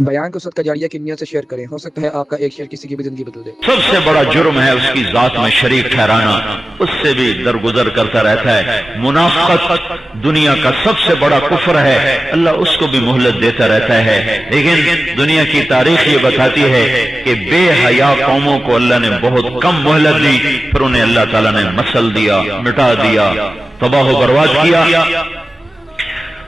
بیان کو صدقہ جاریہ کی نیت سے شیئر کریں، ہو سکتا ہے آپ کا ایک شیئر کسی کی بھی زندگی بدل دے۔ سب سے بڑا جرم ہے اس کی ذات میں شریک ٹھہرانا، اس سے بھی درگزر کرتا رہتا ہے۔ منافقت دنیا کا سب سے بڑا کفر ہے، اللہ اس کو بھی مہلت دیتا رہتا ہے، لیکن دنیا کی تاریخ یہ بتاتی ہے کہ بے حیا قوموں کو اللہ نے بہت کم مہلت دی، پھر انہیں اللہ تعالیٰ نے مسل دیا، مٹا دیا، تباہ و برباد کیا۔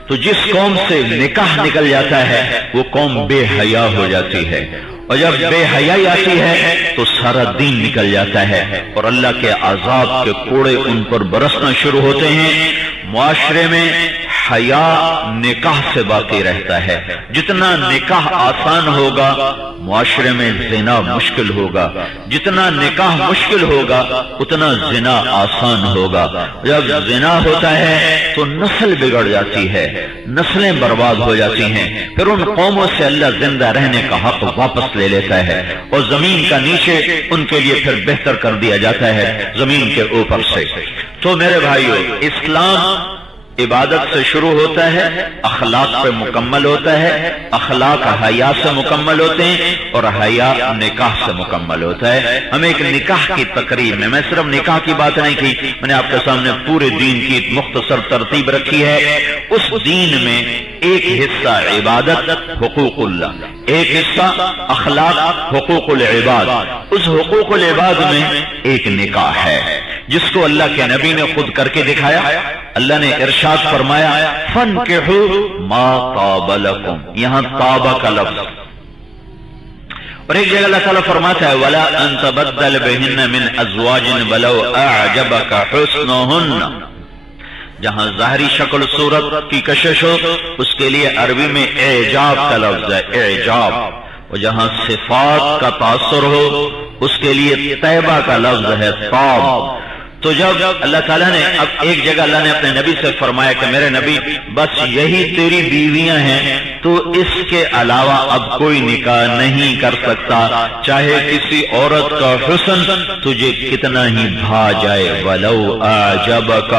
تو جس قوم سے نکاح نکل جاتا ہے وہ قوم بے حیا ہو جاتی ہے، اور جب بے حیائی آتی ہے تو سارا دین نکل جاتا ہے اور اللہ کے عذاب کے کوڑے ان پر برسنا شروع ہوتے ہیں۔ معاشرے میں حیا نکاح سے باقی رہتا ہے، جتنا نکاح آسان ہوگا معاشرے میں زنا مشکل ہوگا، جتنا نکاح مشکل ہوگا اتنا زنا آسان ہوگا۔ جب زنا ہوتا ہے تو نسل بگڑ جاتی ہے، نسلیں برباد ہو جاتی ہیں، پھر ان قوموں سے اللہ زندہ رہنے کا حق واپس لے لیتا ہے اور زمین کا نیچے ان کے لیے پھر بہتر کر دیا جاتا ہے زمین کے اوپر سے۔ تو میرے بھائیو، اسلام عبادت سے شروع ہوتا ہے، اخلاق پہ مکمل ہوتا ہے، اخلاق حیا سے مکمل ہوتے ہیں اور حیا نکاح سے مکمل ہوتا ہے۔ ہم ایک نکاح کی تقریب میں صرف نکاح کی بات نہیں کی، میں نے آپ کے سامنے پورے دین کی ایک مختصر ترتیب رکھی ہے۔ اس دین میں ایک حصہ عبادت حقوق اللہ، ایک حصہ اخلاق حقوق العباد، اس حقوق العباد میں ایک نکاح ہے جس کو اللہ کے نبی نے خود کر کے دکھایا۔ اللہ نے ارشاد فرمایا فَانْكِحُوا مَا طَابَ لَكُمْ، یہاں طابہ کا لفظ، اور ایک جگہ اللہ تعالیٰ فرماتا ہے وَلَا أَن تَبَدَّلَ بِهِنَّ مِنْ أَزْوَاجٍ وَلَوْ أَعْجَبَكَ حُسْنُهُنَّ، جہاں ظاہری شکل صورت کی کشش ہو اس کے لیے عربی میں اعجاب کا لفظ ہے، اعجاب، اور جہاں صفات کا تاثر ہو اس کے لیے طیبہ کا لفظ ہے، طاب۔ تو جب اللہ تعالیٰ نے اب ایک جگہ اللہ نے اپنے نبی سے فرمایا کہ میرے نبی بس یہی تیری بیویاں ہیں، تو اس کے علاوہ اب کوئی نکاح نہیں کر سکتا، چاہے کسی عورت کا حسن تجھے کتنا ہی بھا جائے، وَلَوْ أَعْجَبَكَ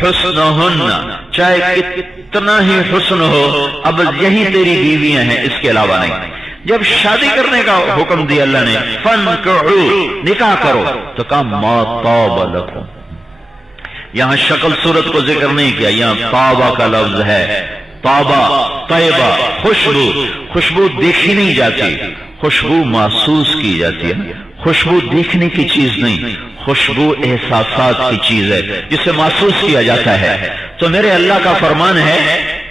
حُسْنُهُنَّ، چاہے کتنا ہی حسن ہو، اب یہی تیری بیویاں ہیں، اس کے علاوہ نہیں۔ جب شادی کرنے کا حکم دیا اللہ نے فَانْكِحُوا، نکاح کرو، تو کہا مَا طَابَ لَكُمْ، یہاں شکل صورت کو ذکر نہیں کیا، یہاں طابہ کا لفظ ہے، طابہ طیبہ، خوشبو، خوشبو دیکھی نہیں جاتی، خوشبو محسوس کی جاتی ہے، خوشبو دیکھنے کی چیز نہیں، خوشبو احساسات کی چیز ہے جسے محسوس کیا جاتا ہے۔ تو میرے اللہ کا فرمان ہے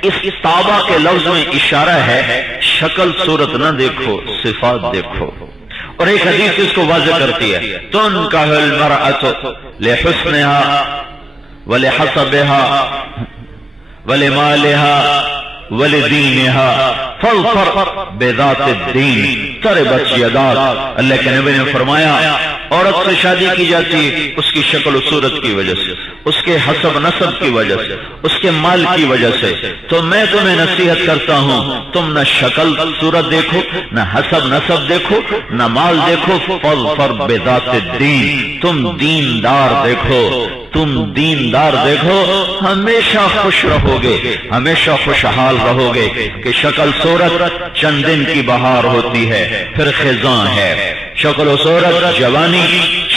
اس طابہ کے لفظ میں اشارہ ہے شکل صورت نہ دیکھو، صفات دیکھو، اور ایک حدیث اس کو واضح کرتی ہے تُنْكَحُ الْمَرْأَةُ لِحُسْنِهَا وَلِحَسَبِهَا وَلِمَالِهَا وَلِدِينِهَا فَاظْفَرْ بِذَاتِ الدِّينِ تَرِبَتْ يَدَاكَ، اللہ کے نبی نے فرمایا عورت سے شادی کی جاتی اس کی شکل و صورت کی وجہ سے، اس کے حسب نسب کی وجہ سے، اس کے مال کی وجہ سے، تو میں تمہیں نصیحت کرتا ہوں تم نہ شکل صورت دیکھو، نہ حسب نسب دیکھو، نہ مال دیکھو، فَاظْفَرْ بِذَاتِ الدِّينِ، تم دیندار دیکھو، تم دیندار دیکھو، ہمیشہ خوش رہو گے، ہمیشہ خوشحال رہو گے کہ شکل صورت چند دن کی بہار ہوتی ہے پھر خزاں ہے، شکل و صورت جوانی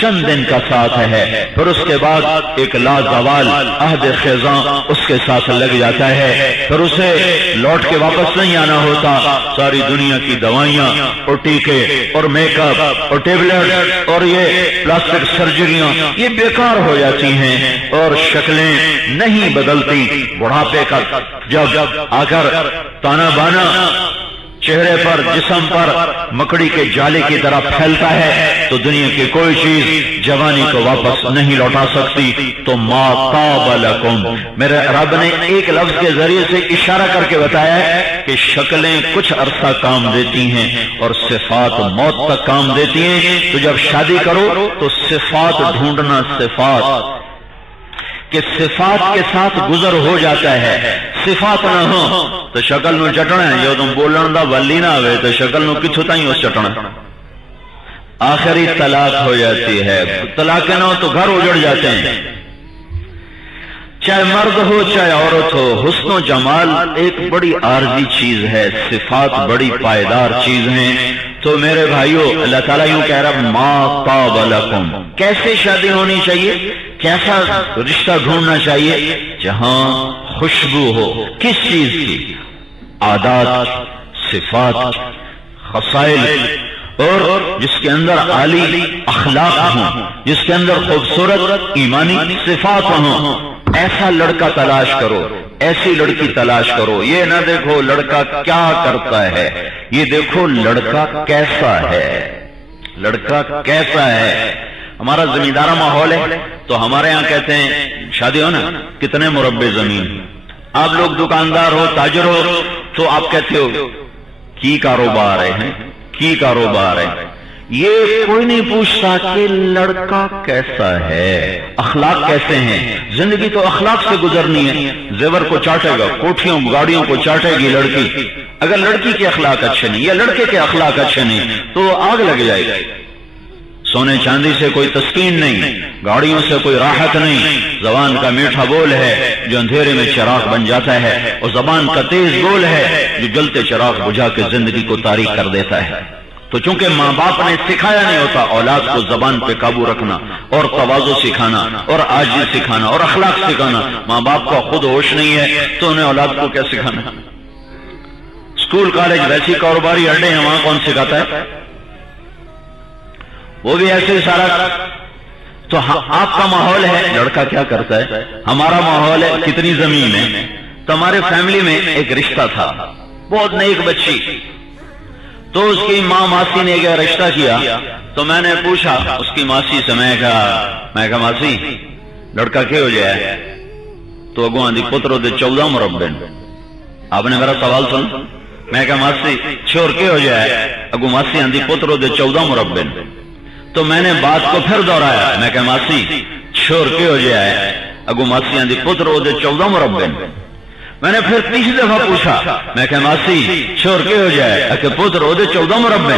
چند دن کا ساتھ ہے، پھر اس کے بعد ایک لازوال عہد خزاں اس کے ساتھ لگ جاتا ہے، پھر اسے لوٹ کے واپس نہیں آنا ہوتا، ساری دنیا کی دوائیاں اور ٹیکے اور میک اپ اور ٹیبلٹ اور یہ پلاسٹک سرجریاں یہ بیکار ہو جاتی ہیں اور شکلیں نہیں بدلتی۔ بڑھاپے کا جب آ کر تانا بانا چہرے پر جسم پر مکڑی کے جالے کی طرح پھیلتا ہے تو دنیا کی کوئی چیز جوانی کو واپس نہیں لوٹا سکتی۔ تو ما طاب لکم، میرے رب نے ایک لفظ کے ذریعے سے اشارہ کر کے بتایا ہے کہ شکلیں کچھ عرصہ کام دیتی ہیں اور صفات موت تک کام دیتی ہیں۔ تو جب شادی کرو تو صفات ڈھونڈنا، صفات کہ صفات کے ساتھ گزر ہو جاتا ہے، صفات نہ ہو تو شکل نو چٹنا ہے، جو تم بولن دا ولی نہ ہوئے تو شکل نو کتھوں تائیں اس چٹنا، آخری طلاق ہو جاتی ہے، طلاق نہ ہو تو گھر اجڑ جاتے ہیں۔ چاہے مرد ہو چاہے عورت ہو، حسن و جمال ایک بڑی عارضی چیز ہے، صفات بڑی پائیدار چیز ہیں۔ تو میرے بھائیو، اللہ تعالیٰ یوں کہہ رہا ما طاب لکم، کیسے شادی ہونی چاہیے، کیسا رشتہ ڈھونڈنا چاہیے؟ جہاں خوشبو ہو، کس چیز کی؟ عادات، صفات، خصائل، اور جس کے اندر عالی اخلاق ہوں، جس کے اندر خوبصورت ایمانی صفات ہوں، ایسا لڑکا تلاش کرو، ایسی لڑکی تلاش کرو۔ یہ نہ دیکھو لڑکا کیا کرتا ہے، یہ دیکھو لڑکا کیسا ہے، لڑکا کیسا ہے۔ ہمارا زمیندارہ ماحول ہے تو ہمارے یہاں کہتے ہیں شادی ہو نا کتنے مربع زمین، آپ لوگ دکاندار ہو، تاجر ہو، تو آپ کہتے ہو کی کاروبار ہے، کی کاروبار ہے۔ یہ کوئی نہیں پوچھتا کہ لڑکا کیسا ہے، اخلاق کیسے ہیں۔ زندگی تو اخلاق سے گزرنی ہے۔ زیور کو چاٹے گا، کوٹھیوں گاڑیوں کو چاٹے گی لڑکی، اگر لڑکی کے اخلاق اچھے نہیں یا لڑکے کے اخلاق اچھے نہیں تو آگ لگ جائے گی۔ سونے چاندی سے کوئی تسکین نہیں، گاڑیوں سے کوئی راحت نہیں۔ زبان کا میٹھا بول ہے جو اندھیرے میں چراغ بن جاتا ہے، اور زبان کا تیز بول ہے جو جلتے چراغ بجھا کے زندگی کو تاریک کر دیتا ہے۔ تو چونکہ ماں باپ نے سکھایا نہیں ہوتا اولاد کو زبان پہ قابو رکھنا اور تواضع سکھانا اور عاجزی سکھانا اور اخلاق سکھانا، ماں باپ کا خود ہوش نہیں ہے تو انہیں اولاد کو کیا سکھانا؟ اسکول کالج ویسی کاروباری اڈے ہیں، وہاں کون سکھاتا ہے؟ وہ بھی ایسے ہی سارا۔ تو آپ کا ماحول ہے لڑکا کیا کرتا ہے، ہمارا ماحول ہے کتنی زمین ہے۔ تو ہمارے فیملی میں ایک رشتہ تھا، بہت نیک بچی، تو اس کی ماں ماسی نے ایک رشتہ کیا، تو میں نے پوچھا اس کی ماسی سے، میں کہا ماسی لڑکا کیا ہو جائے؟ تو اگو آندھی پترو دے 14 مربع۔ آپ نے میرا سوال سن، میں کہا ماسی چھوڑ کے ہو جائے؟ اگو ماسی آندھی پترو دے 14 مربع۔ تو میں نے بات کو پھر دہرایا، میں کہا ماسی چھوڑ کے ہو جائے؟ اگو ماسی آندھی پترو دے 14 مربع۔ میں نے پھر تیسری دفعہ پوچھا، میں کہا ماسی چھوڑ کے ہو جائے؟ کہ پتر ہو دے 14 مربع۔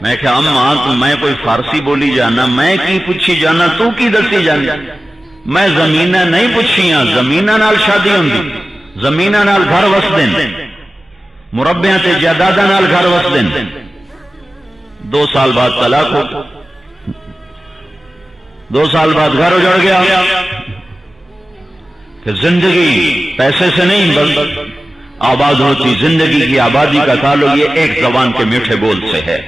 میں کہا اماں میں کوئی فارسی بولی جانا، میں کی پوچھی جانا، تو کی دسی جانا؟ میں زمینہ نہیں پوچھیاں، زمینہ نال شادی ہوندی، زمینہ نال گھر وسدن، مربعاں تے جائیداداں نال گھر وسدن۔ 2 سال بعد طلاق ہو، 2 سال بعد گھر اجڑ گیا۔ کہ زندگی پیسے سے نہیں بلکہ آباد ہوتی، زندگی کی آبادی کا تعلق یہ ایک زبان کے میٹھے بول سے ہے۔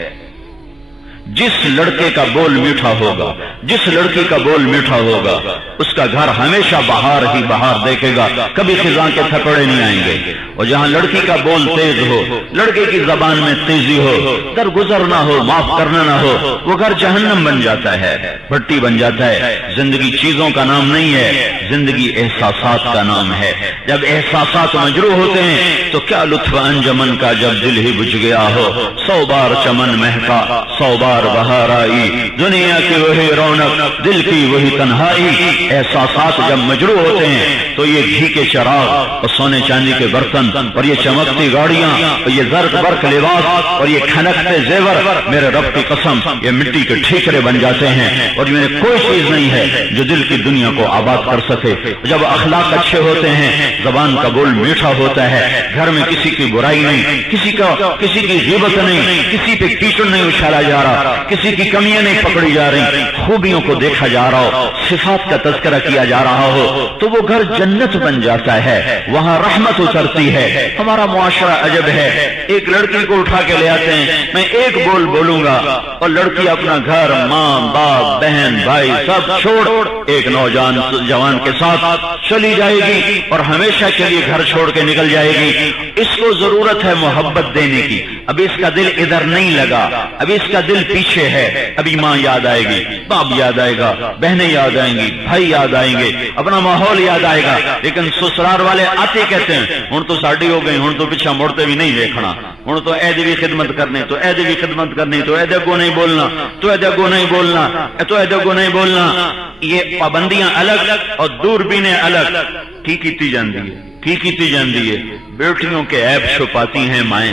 جس لڑکے کا بول میٹھا ہوگا، جس لڑکی کا بول میٹھا ہوگا، اس کا گھر ہمیشہ بہار ہی بہار دیکھے گا، کبھی خزاں کے تھپڑے نہیں آئیں گے۔ اور جہاں لڑکی کا بول تیز ہو، لڑکے کی زبان میں تیزی ہو، درگزر نہ ہو، معاف کرنا نہ ہو، وہ گھر جہنم بن جاتا ہے، بھٹی بن جاتا ہے۔ زندگی چیزوں کا نام نہیں ہے، زندگی احساسات کا نام ہے۔ جب احساسات مجروح ہوتے ہیں تو کیا لطف انجمن کا جب دل ہی بجھ گیا ہو، 100 بار چمن مہکا 100 بار بہار آئی، دنیا کی وہی رونق دل کی وہی تنہائی۔ احساسات جب مجروح ہوتے ہیں تو یہ گھی کے چراغ اور سونے چاندی کے برتن اور یہ چمکتی گاڑیاں اور یہ زرد برق لباس اور یہ کھنکتے زیور، میرے رب کی قسم یہ مٹی کے ٹھیکرے بن جاتے ہیں، اور میں نے کوئی چیز نہیں ہے جو دل کی دنیا کو آباد کر سکے۔ جب اخلاق اچھے ہوتے ہیں، زبان کا بول میٹھا ہوتا ہے، گھر میں کسی کی برائی نہیں، کسی کی غیبت نہیں، کسی پہ کیچڑ نہیں اچھالا جا رہا، کسی کی کمیاں نہیں پکڑی جا رہی، خوبیوں کو دیکھا جا رہا ہو، صفات کا تذکرہ کیا جا رہا ہو، تو وہ گھر جنت بن جاتا ہے، وہاں رحمت اترتی ہے۔ ہمارا معاشرہ عجب ہے، ایک لڑکی کو اٹھا کے لے آتے ہیں، میں ایک بول بولوں گا اور لڑکی اپنا گھر، ماں باپ بہن بھائی سب چھوڑ ایک نوجوان کے ساتھ چلی جائے گی اور ہمیشہ کے لیے گھر چھوڑ کے نکل جائے گی۔ اس کو ضرورت ہے محبت دینے کی، اب اس کا دل ادھر نہیں لگا، اب اس کا دل پیچھے ہے، ابھی ماں یاد آئے گی، باپ یاد آئے گا، بہنیں یاد آئیں گی، بھائی یاد آئیں گے، اپنا ماحول یاد آئے گا۔ لیکن سسرال والے آتے کہتے ہیں ہن تو ساڈی ہو گئی، ہن تو پیچھا مڑتے بھی نہیں دیکھنا، ہن تو اے دی بھی خدمت کرنی، تو اے دی بھی خدمت کرنی، تو اے دے کو نہیں بولنا، تو اے دے کو نہیں بولنا، تو اے دے کو نہیں بولنا۔ یہ پابندیاں الگ اور دوربینیں الگ کی کیتی جاندی ہے، کی کیتی جاندی ہے۔ بیٹیوں کے عیب چھپاتی ہیں مائیں،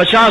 50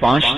5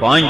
5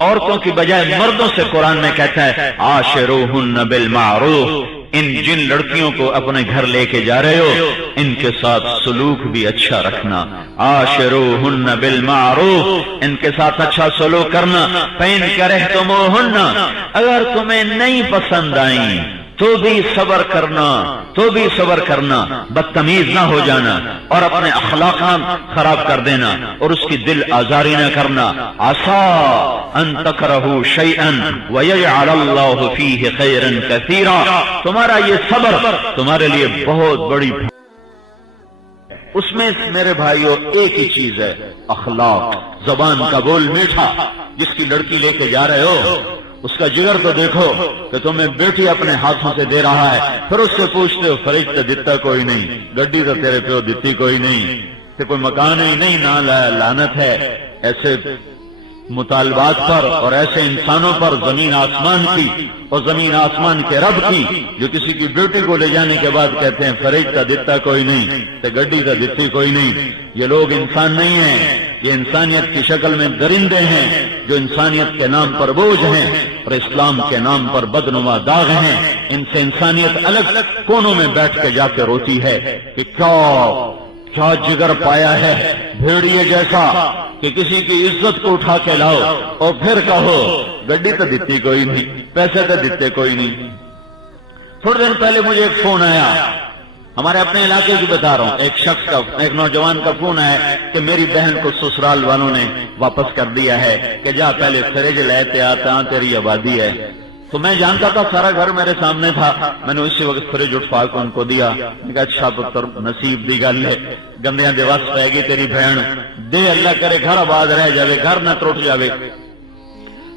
عورتوں کی بجائے مردوں سے قرآن میں کہتا ہے عاشروہن بالمعروف، ان جن لڑکیوں کو اپنے گھر لے کے جا رہے ہو ان کے ساتھ سلوک بھی اچھا رکھنا، عاشروہن بالمعروف، ان کے ساتھ اچھا سلوک کرنا، فإن کرہتموہن، اگر تمہیں نہیں پسند آئیں تو بھی صبر کرنا، بدتمیز نہ ہو جانا اور اپنے اخلاقات خراب کر دینا اور اس کی دل آزاری نہ کرنا، عسا ان تکرہوا شیئا ویجعل اللہ فیہ خیرا کثیرا، تمہارا یہ صبر تمہارے لیے بہت بڑی، اس میں میرے بھائیوں ایک ہی چیز ہے، اخلاق، زبان کا بول میٹھا، جس کی لڑکی لے کے جا رہے ہو اس کا جگر تو دیکھو کہ تمہیں بیٹی اپنے ہاتھوں سے دے رہا ہے، پھر اس سے پوچھتے ہو فریج تو دیتا کوئی نہیں، گڈی تو تیرے پیو دیتی کوئی نہیں، کہ کوئی مکان ہی نہیں، نہ لعنت ہے ایسے مطالبات پر اور ایسے انسانوں پر، زمین آسمان کی اور زمین آسمان کے رب کی، جو کسی کی بیٹی کو لے جانے کے بعد کہتے ہیں فریج کا دیتا کوئی نہیں، تے گڈی کا دیتی کوئی نہیں۔ یہ لوگ انسان نہیں ہیں، یہ انسانیت کی شکل میں درندے ہیں جو انسانیت کے نام پر بوجھ ہیں اور اسلام کے نام پر بدنما داغ ہیں۔ ان سے انسانیت الگ کونوں میں بیٹھ کے جا کے روتی ہے کہ کیا جگر پایا ہے بھیڑیے جیسا کہ کسی کی عزت کو اٹھا کے لاؤ اور پھر کہو گڈی تو دیتی کوئی نہیں، پیسے تو دیتے کوئی نہیں۔ تھوڑے دن پہلے مجھے ایک فون آیا، ہمارے اپنے علاقے کی بتا رہا ہوں، ایک شخص کا، ایک نوجوان کا فون آیا کہ میری بہن کو سسرال والوں نے واپس کر دیا ہے کہ جا پہلے فریج لیتے آتا، تیری آبادی ہے۔ تو میں جانتا تھا، سارا گھر میرے سامنے تھا، میں نے اسی وقت فریج اٹھا کے ان کو دیا، میں کہا اچھا پتر نصیب دی گل ہے، گندیاں دے وس پہ گی تیری بہن، دے اللہ کرے گھر آباد رہ جاوے، گھر نہ ٹوٹ جاوے۔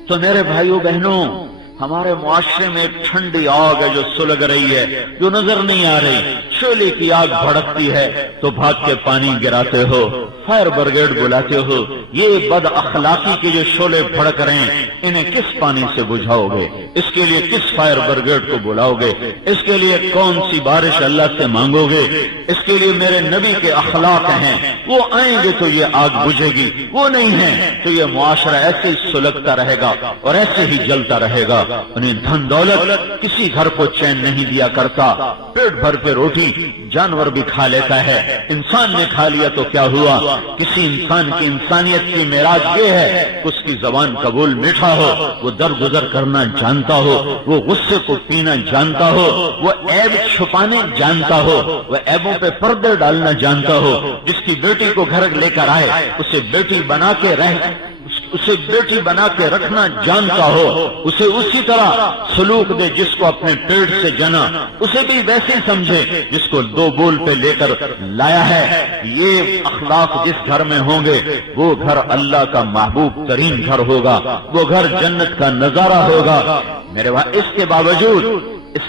تو میرے بھائیوں بہنوں، ہمارے معاشرے میں ایک ٹھنڈی آگ ہے جو سلگ رہی ہے، جو نظر نہیں آ رہی۔ شعلے کی آگ بھڑکتی ہے تو بھاگ کے پانی گراتے ہو، فائر بریگیڈ بلاتے ہو۔ یہ بد اخلاقی کے جو شعلے بھڑک رہے ہیں، انہیں کس پانی سے بجھاؤ گے؟ اس کے لیے کس فائر بریگیڈ کو بلاؤ گے؟ اس کے لیے کون سی بارش اللہ سے مانگو گے؟ اس کے لیے میرے نبی کے اخلاق ہیں، وہ آئیں گے تو یہ آگ بجھے گی، وہ نہیں ہیں تو یہ معاشرہ ایسے ہی سلگتا رہے گا اور ایسے ہی جلتا رہے گا۔ انہیں دھن دولت کسی گھر کو چین نہیں دیا کرتا، پیٹ بھر کے روٹی جانور بھی کھا لیتا ہے، انسان نے کھا لیا تو کیا ہوا؟ کسی انسان کی انسانیت کی معراج یہ ہے، اس کی زبان کا بول میٹھا ہو، وہ درگزر کرنا جانتا ہو، وہ غصے کو پینا جانتا ہو، وہ عیب چھپانے جانتا ہو، وہ عیبوں پہ پردے ڈالنا جانتا ہو۔ جس کی بیٹی کو گھر لے کر آئے اسے بیٹی بنا کے رکھنا جانتا ہو، اسے اسی طرح سلوک دے جس کو اپنے پیٹ سے جنا، اسے بھی ویسے سمجھے جس کو دو بول پہ لے کر لایا ہے۔ یہ اخلاق جس گھر میں ہوں گے وہ گھر اللہ کا محبوب ترین گھر ہوگا، وہ گھر جنت کا نظارہ ہوگا۔ میرے بھائی، اس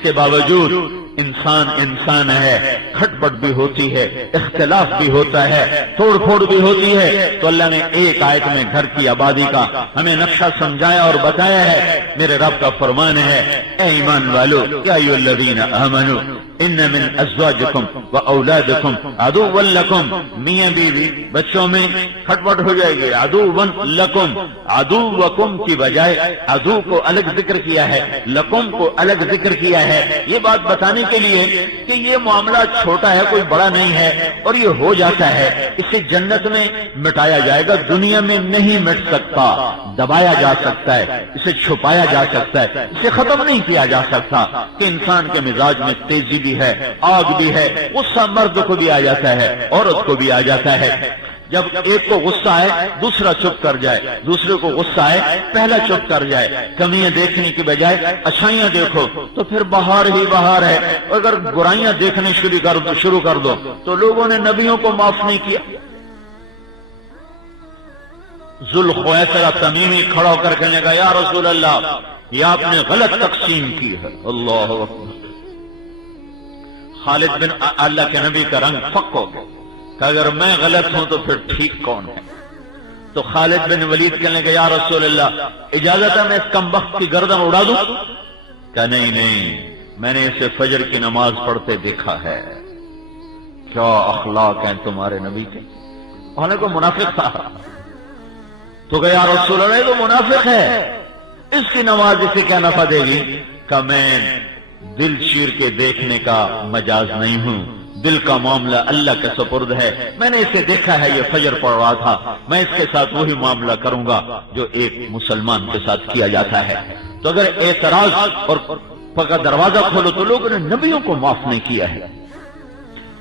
کے باوجود انسان ہے، کھٹ پٹ بھی ہوتی ہے، اختلاف بھی ہوتا ہے، توڑ پھوڑ بھی ہوتی ہے۔ تو اللہ نے ایک آیت میں گھر کی آبادی کا ہمیں نقشہ سمجھایا اور بتایا ہے۔ میرے رب کا فرمان ہے، اے ایمان والو، یا ایھا الذین آمنوا ان من ازواجکم و اولادکم عدوا لکم، میاں بیوی بچوں میں کھٹ پٹ ہو جائے گی، عدوا لکم، عدوکم کی بجائے عدو کو الگ ذکر کیا ہے، لکم کو الگ ذکر کیا ہے، یہ بات بتانے کے لیے کہ یہ معاملہ چھوٹا ہے، کوئی بڑا نہیں ہے اور یہ ہو جاتا ہے۔ اسے جنت میں مٹایا جائے گا، دنیا میں نہیں مٹ سکتا، دبایا جا سکتا ہے، اسے چھپایا جا سکتا ہے، اسے ختم نہیں کیا جا سکتا۔ کہ انسان کے مزاج میں تیزی بھی ہے، آگ بھی ہے، غصہ مرد کو بھی آ جاتا ہے، عورت کو بھی آ جاتا ہے۔ جب ایک کو غصہ آئے دوسرا چپ کر جائے، دوسرے کو غصہ آئے پہلا چپ کر جائے۔ کمیاں دیکھنے کی بجائے اچھائیاں دیکھو تو پھر بہار ہی بہار ہے، اگر برائیاں دیکھنے شروع کر دو تو لوگوں نے نبیوں کو معاف نہیں کیا۔ ذوالخویسرہ تمیمی کھڑا ہو کر کہنے کا، یا رسول اللہ، یہ آپ نے غلط تقسیم کی ہے۔ اللہ اکبر۔ خالد بن اللہ کے نبی کا رنگ پھک ہو گیا کہ اگر میں غلط ہوں تو پھر ٹھیک کون ہے؟ تو خالد بن ولید کہنے کہ یا رسول اللہ، اجازت ہے میں اس کم وقت کی گردن اڑا دوں؟ کہ نہیں، میں نے اسے فجر کی نماز پڑھتے دیکھا ہے۔ کیا اخلاق ہیں تمہارے نبی کے! ہونے کو منافق تھا تو کہ یا رسول اللہ یہ تو منافق ہے، اس کی نماز اسے کیا نفع دے گی؟ کہ میں دل چیر کے دیکھنے کا مجاز نہیں ہوں، دل کا معاملہ اللہ کے سپرد ہے، میں نے اسے دیکھا ہے یہ فجر پڑھ رہا تھا، میں اس کے ساتھ وہی معاملہ کروں گا جو ایک مسلمان کے ساتھ کیا جاتا ہے۔ تو اگر اعتراض اور پکا دروازہ کھولو تو لوگوں نے نبیوں کو معاف نہیں کیا ہے،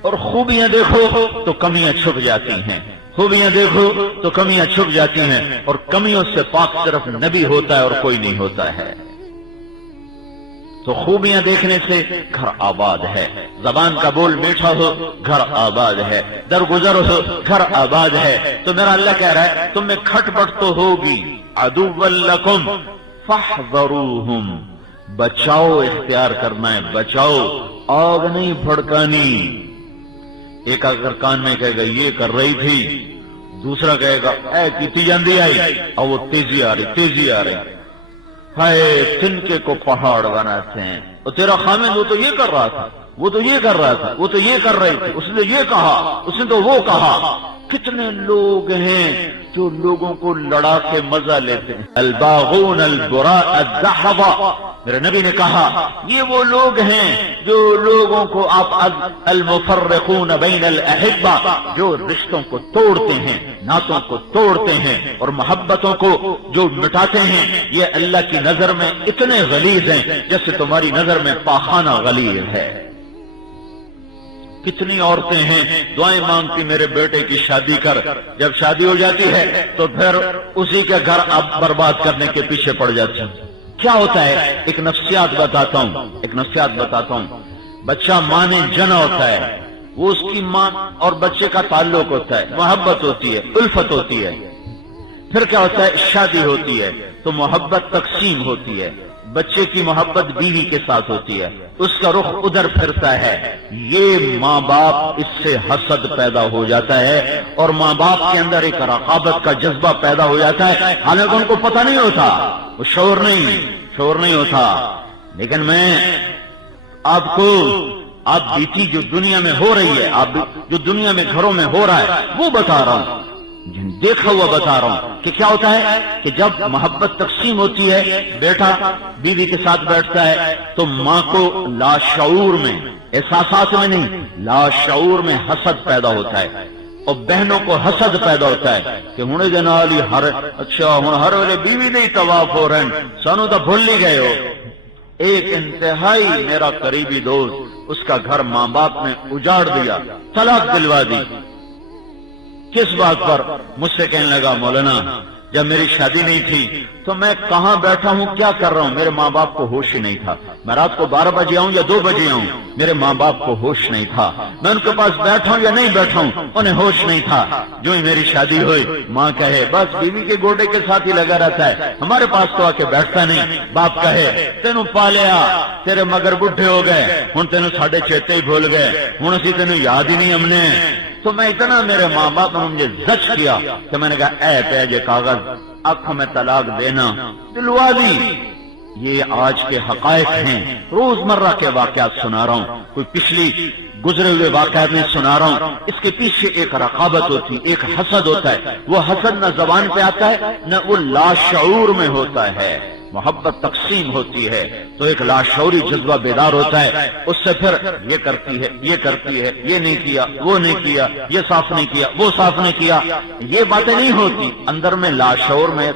اور خوبیاں دیکھو تو کمیاں چھپ جاتی ہیں، خوبیاں دیکھو تو کمیاں چھپ جاتی ہیں، اور کمیوں سے پاک صرف نبی ہوتا ہے اور کوئی نہیں ہوتا ہے۔ تو خوبیاں دیکھنے سے گھر آباد ہے، زبان کا بول میٹھا ہو گھر آباد ہے، درگزر ہو گھر آباد ہے۔ تو میرا اللہ کہہ رہا ہے تم میں کھٹ پٹ تو ہوگی، عدو لکم فاحذروہم، بچاؤ اختیار کرنا ہے، بچاؤ، آگ نہیں بھڑکانی۔ ایک اگر کان میں کہے گا یہ کر رہی تھی، دوسرا کہے گا اے کتنی جلدی آئی، اور وہ تیزی آ رہی تیزی آ رہی، ہائے تنکے کو پہاڑ بناتے ہیں، اور تیرا خامد وہ تو یہ کر رہا تھا، وہ تو یہ کر رہا تھا، وہ تو یہ کر رہی تھی، اس نے یہ کہا، اس نے تو وہ کہا۔ کتنے لوگ ہیں جو لوگوں کو لڑا کے مزہ لیتے ہیں، الباغون البراء الذحبا، میرے نبی نے کہا یہ وہ لوگ ہیں جو لوگوں کو آپ المفرقون بین الاحبہ، جو رشتوں کو توڑتے ہیں، ناتوں کو توڑتے ہیں اور محبتوں کو جو مٹاتے ہیں، یہ اللہ کی نظر میں اتنے غلیظ ہیں جیسے تمہاری نظر میں پاخانہ غلیظ ہے۔ کتنی عورتیں ہیں دعائیں مانگتی میرے بیٹے کی شادی کر، جب شادی ہو جاتی ہے تو پھر اسی کے گھر اب برباد کرنے کے پیچھے پڑ جاتی ہیں۔ کیا ہوتا ہے؟ ایک نفسیات بتاتا ہوں، بچہ ماں نے جنا ہوتا ہے، وہ اس کی ماں اور بچے کا تعلق ہوتا ہے، محبت ہوتی ہے، الفت ہوتی ہے۔ پھر کیا ہوتا ہے؟ شادی ہوتی ہے تو محبت تقسیم ہوتی ہے، بچے کی محبت بیوی کے ساتھ ہوتی ہے، اس کا رخ ادھر پھرتا ہے، یہ ماں باپ اس سے حسد پیدا ہو جاتا ہے، اور ماں باپ کے اندر ایک رقابت کا جذبہ پیدا ہو جاتا ہے، حالانکہ ان کو پتہ نہیں ہوتا، وہ شعور نہیں ہوتا۔ لیکن میں آپ کو آپ بیٹی جو دنیا میں ہو رہی ہے، آپ جو دنیا میں گھروں میں ہو رہا ہے وہ بتا رہا ہوں، دیکھا ہوا بتا رہا ہوں کہ کیا ہوتا ہے کہ جب محبت تقسیم ہوتی ہے، بیٹا بیوی کے ساتھ بیٹھتا ہے تو ماں کو لاشعور میں، احساسات میں نہیں، لاشعور میں حسد پیدا ہوتا ہے، اور بہنوں کو حسد پیدا ہوتا ہے کہ ہن دے نال ہی اچھا ہن ہر ویلے بیوی دے طواف ہو رہے ہیں، سانو تو بھول ہی گئے ہو۔ ایک انتہائی میرا قریبی دوست، اس کا گھر ماں باپ نے اجاڑ دیا، طلاق دلوا دی۔ کس بات پر؟ مجھ سے کہنے لگا مولانا جب میری شادی نہیں تھی تو میں کہاں بیٹھا ہوں، کیا کر رہا ہوں، میرے ماں باپ کو ہوش ہی نہیں تھا، میں رات کو 12 بجے آؤں یا 2 بجے آؤں، میرے ماں باپ کو ہوش نہیں تھا، میں ان کے پاس بیٹھا ہوں یا نہیں بیٹھا ہوں، انہیں ہوش نہیں تھا۔ جو ہی میری شادی ہوئی، ماں کہے بس بیوی کے گوڈے کے ساتھ ہی لگا رہتا ہے، ہمارے پاس تو آ کے بیٹھتا نہیں۔ باپ کہے تینوں پالیا، تیرے مگر بڈھے ہو گئے، ہن تینوں ساڈے چیتے ہی بھول گئے، ہن اسی تینوں یاد ہی نہیں ہم نے۔ تو میں اتنا میرے ماں باپ نے مجھے زج کیا کہ میں نے کہا اے پہ یہ کاغذ آنکھوں میں طلاق دینا دلوا دی۔ یہ آج کے حقائق ہیں، روزمرہ کے واقعات سنا رہا ہوں، کوئی پچھلی گزرے ہوئے واقعات میں سنا رہا ہوں۔ اس کے پیچھے ایک رقابت ہوتی، ایک حسد ہوتا ہے، وہ حسد نہ زبان پہ آتا ہے نہ وہ لاشعور میں ہوتا ہے۔ محبت تقسیم ہوتی ہے تو ایک لاشعوری جذبہ بیدار ہوتا ہے، اس سے پھر یہ کرتی ہے، یہ کرتی ہے، یہ نہیں کیا، وہ نہیں کیا، یہ صاف نہیں کیا، وہ صاف نہیں کیا، یہ باتیں نہیں ہوتی، اندر میں لاشعور میں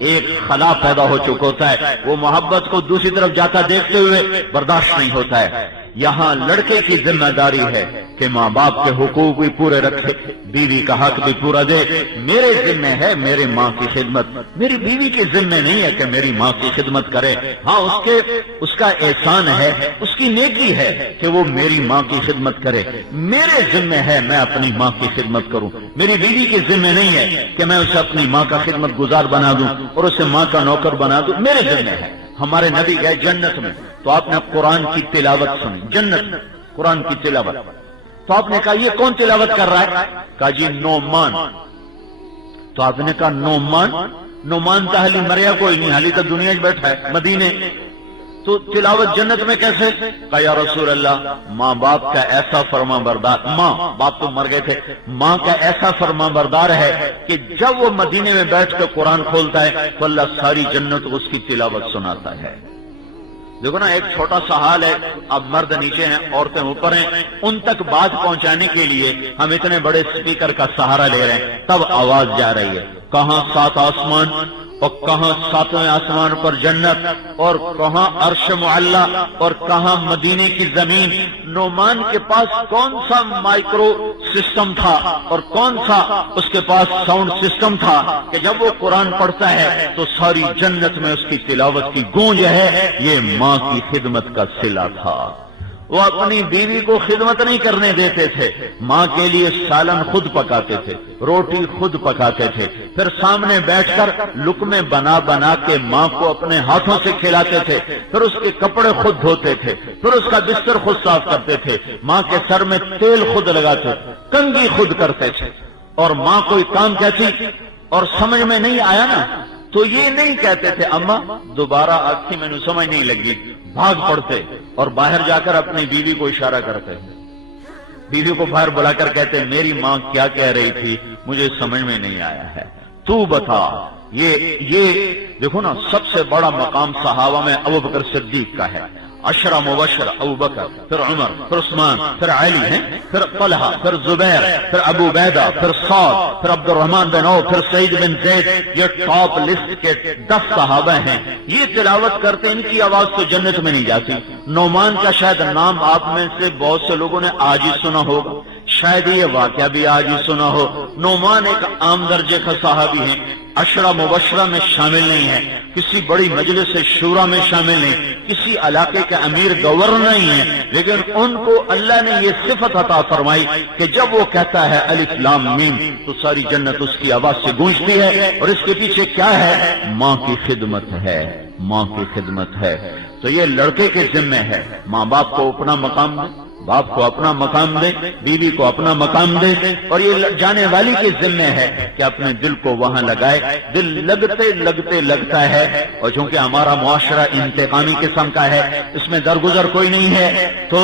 ایک خلا پیدا ہو چکا ہوتا ہے، وہ محبت کو دوسری طرف جاتا دیکھتے ہوئے برداشت نہیں ہوتا ہے۔ یہاں لڑکے کی ذمہ داری ہے کہ ماں باپ کے حقوق بھی پورے رکھے، بیوی کا حق بھی پورا دے۔ میرے ذمہ ہے میرے ماں کی خدمت، میری بیوی کے ذمہ نہیں ہے کہ میری ماں کی خدمت کرے۔ ہاں اس کا احسان ہے، اس کی نیکی ہے کہ وہ میری ماں کی خدمت کرے، میرے ذمہ ہے میں اپنی ماں کی خدمت کروں۔ میری بیوی کے ذمہ نہیں ہے کہ میں اسے اپنی ماں کا خدمت گزار بنا دوں اور اسے ماں کا نوکر بنا دوں، میرے ذمہ ہے۔ ہمارے نبی گئے جنت میں تو آپ نے قرآن کی تلاوت سنی، جنت قرآن کی تلاوت، تو آپ نے کہا یہ کون تلاوت کر رہا ہے؟ کہا جی نعمان۔ تو آپ نے کہا نعمان؟ نعمان تو حالی مریا کوئی نہیں، حالی تو دنیا میں بیٹھا ہے مدینے۔ تو تلاوت جنت میں کیسے؟ کہا یا رسول اللہ ماں باپ کا ایسا فرما بردار، ماں باپ تو مر گئے تھے، ماں کا ایسا فرما بردار ہے کہ جب وہ مدینے میں بیٹھ کے قرآن کھولتا ہے تو اللہ ساری جنت اس کی تلاوت سناتا ہے۔ دیکھو نا، ایک چھوٹا سا حال ہے، اب مرد نیچے ہیں عورتیں اوپر ہیں، ان تک بات پہنچانے کے لیے ہم اتنے بڑے سپیکر کا سہارا لے رہے ہیں، تب آواز جا رہی ہے۔ کہاں سات آسمان اور کہاں ساتویں آسمان پر جنت، اور کہاں عرش معلا اور کہاں مدینے کی زمین۔ نعمان کے پاس کون سا مائکرو سسٹم تھا اور کون سا اس کے پاس ساؤنڈ سسٹم تھا کہ جب وہ قرآن پڑھتا ہے تو ساری جنت میں اس کی تلاوت کی گونج ہے۔ یہ ماں کی خدمت کا صلہ تھا۔ وہ اپنی بیوی کو خدمت نہیں کرنے دیتے تھے، ماں کے لیے سالن خود پکاتے تھے، روٹی خود پکاتے تھے، پھر سامنے بیٹھ کر لقمے بنا بنا کے ماں کو اپنے ہاتھوں سے کھلاتے تھے، پھر اس کے کپڑے خود دھوتے تھے، پھر اس کا بستر خود صاف کرتے تھے، ماں کے سر میں تیل خود لگاتے، کنگھی خود کرتے تھے۔ اور ماں کوئی کام کہتی اور سمجھ میں نہیں آیا نا تو یہ نہیں کہتے تھے اماں دوبارہ آخری میں سمجھ نہیں لگی، بھاگ پڑتے اور باہر جا کر اپنی بیوی کو اشارہ کرتے، بیوی کو باہر بلا کر کہتے میری ماں کیا کہہ رہی تھی مجھے سمجھ میں نہیں آیا ہے، تو بتا۔ یہ دیکھو نا، سب سے بڑا مقام صحابہ میں ابوبکر صدیق کا ہے، عشرہ مبشر ابوبکر، پھر عمر، پھر عثمان، پھر علی ہیں، پھر طلحہ، پھر زبیر، پھر ابو عبیدہ، پھر سعد، پھر عبد الرحمن بن عوف، پھر سعید بن زید۔ یہ ٹاپ لسٹ کے 10 صحابہ ہیں، یہ تلاوت کرتے، ان کی آواز تو جنت میں نہیں جاتی۔ نعمان کا شاید نام آپ میں سے بہت سے لوگوں نے آج ہی سنا ہوگا، شاید یہ واقعہ بھی آج ہی سنا ہو۔ نعمان ایک عام درجے کا صحابی ہیں، عشرہ مبشرہ میں شامل نہیں ہے، کسی بڑی مجلس شورا میں شامل نہیں، کسی علاقے کے امیر گورنر نہیں ہے، لیکن ان کو اللہ نے یہ صفت عطا فرمائی کہ جب وہ کہتا ہے الف لام میم تو ساری جنت اس کی آواز سے گونجتی ہے۔ اور اس کے پیچھے کیا ہے؟ ماں کی خدمت ہے، ماں کی خدمت ہے۔ تو یہ لڑکے کے ذمہ ہے، ماں باپ کو اپنا مقام دے، باپ کو اپنا مقام دے، بیوی کو اپنا مقام دے، اور یہ جانے والی کے ذمہ ہے کہ اپنے دل کو وہاں لگائے۔ دل لگتے لگتے لگتا ہے، اور چونکہ ہمارا معاشرہ انتقامی قسم کا ہے، اس میں درگزر کوئی نہیں ہے، تو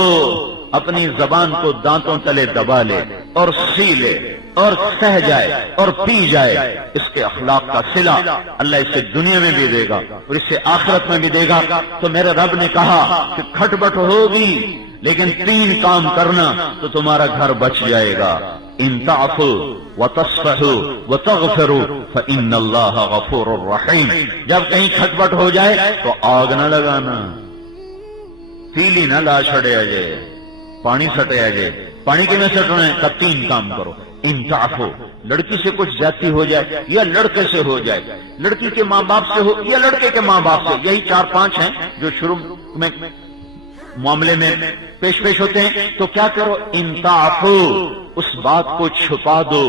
اپنی زبان کو دانتوں تلے دبا لے اور سی لے اور سہ جائے اور پی جائے۔ اس کے اخلاق کا صلہ اللہ اسے دنیا میں بھی دے گا اور اسے آخرت میں بھی دے گا۔ تو میرے رب نے کہا کہ کھٹبٹ ہوگی لیکن 3 کام کرنا تو تمہارا گھر بچ جائے گا۔ ان تعفوا وتصفحوا وتغفروا فإن اللہ غفور رحیم۔ جب کہیں کھٹبٹ ہو جائے تو آگ نہ لگانا، تیلی نہ لا چھڑیا جائے، پانی سٹیا جائے۔ پانی کے میں سٹنا ہے تب 3 کام کرو۔ ان تعفوا، لڑکی سے کچھ زیادتی ہو جائے یا لڑکے سے ہو جائے، لڑکی کے ماں باپ سے ہو یا لڑکے کے ماں باپ سے، یہی 4-5 ہیں جو شروع میں معاملے میں پیش ہوتے ہیں۔ تو کیا کرو؟ ان تعفو، اس بات کو چھپا دو،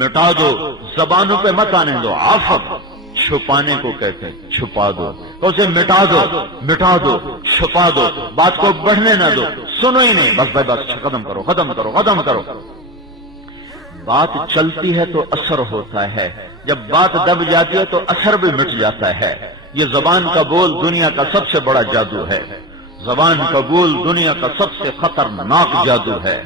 مٹا دو، زبانوں پہ مت آنے دو۔ عفو چھپانے کو کہتے ہیں، چھپا دو، تو اسے مٹا دو، مٹا دو، چھپا دو، بات کو بڑھنے نہ دو، سنو ہی نہیں، بس بس ختم کرو، ختم کرو، ختم کرو۔ بات چلتی ہے تو اثر ہوتا ہے، جب بات دب جاتی ہے تو اثر بھی مٹ جاتا ہے۔ یہ زبان کا بول دنیا کا سب سے بڑا جادو ہے، زبان کا بول دنیا کا سب سے خطرناک جادو ہے۔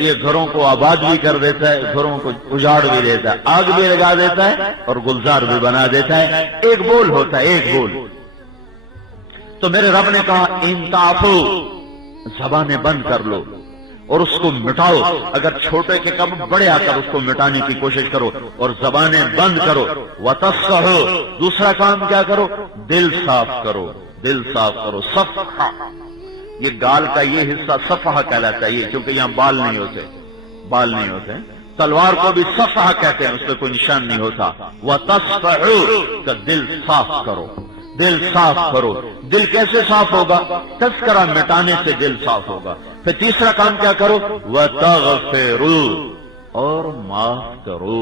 یہ گھروں کو آباد بھی کر دیتا ہے، گھروں کو اجاڑ بھی دیتا ہے، آگ بھی لگا دیتا ہے اور گلزار بھی بنا دیتا ہے۔ ایک بول ہوتا ہے، ایک بول۔ تو میرے رب نے کہا ان تعفو، زبانیں بند کر لو اور اس کو مٹاؤ۔ اگر چھوٹے کے کم بڑے آ کر اس کو مٹانے کی کوشش کرو اور زبانیں بند کرو۔ وتصفحوا، دوسرا کام کیا کرو؟ دل صاف کرو، دل صاف کرو۔ صفحہ، یہ گال کا یہ حصہ صفحہ کہلاتا ہے، کیونکہ یہاں بال نہیں ہوتے، بال نہیں ہوتے۔ تلوار کو بھی صفحہ کہتے ہیں، اس پہ کوئی نشان نہیں ہوتا۔ وتصفحوا، کا دل صاف کرو، دل صاف کرو۔ دل کیسے صاف ہوگا؟ تذکرہ مٹانے سے دل صاف ہوگا۔ پھر تیسرا کام کیا کرو؟ وتغفروا، اور معاف کرو۔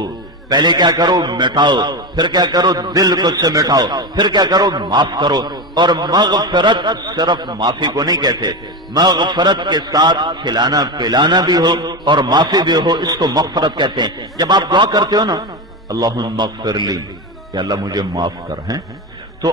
پہلے کیا کرو؟ مٹاؤ، پھر کیا کرو؟ دل کو سے مٹاؤ، پھر کیا کرو؟ معاف کرو۔ اور مغفرت صرف معافی کو نہیں کہتے، مغفرت کے ساتھ کھلانا پلانا بھی ہو اور معافی بھی ہو، اس کو مغفرت کہتے ہیں۔ جب آپ دعا کرتے ہو نا اللہم اغفر لی، کہ اللہ مجھے معاف کر، ہیں تو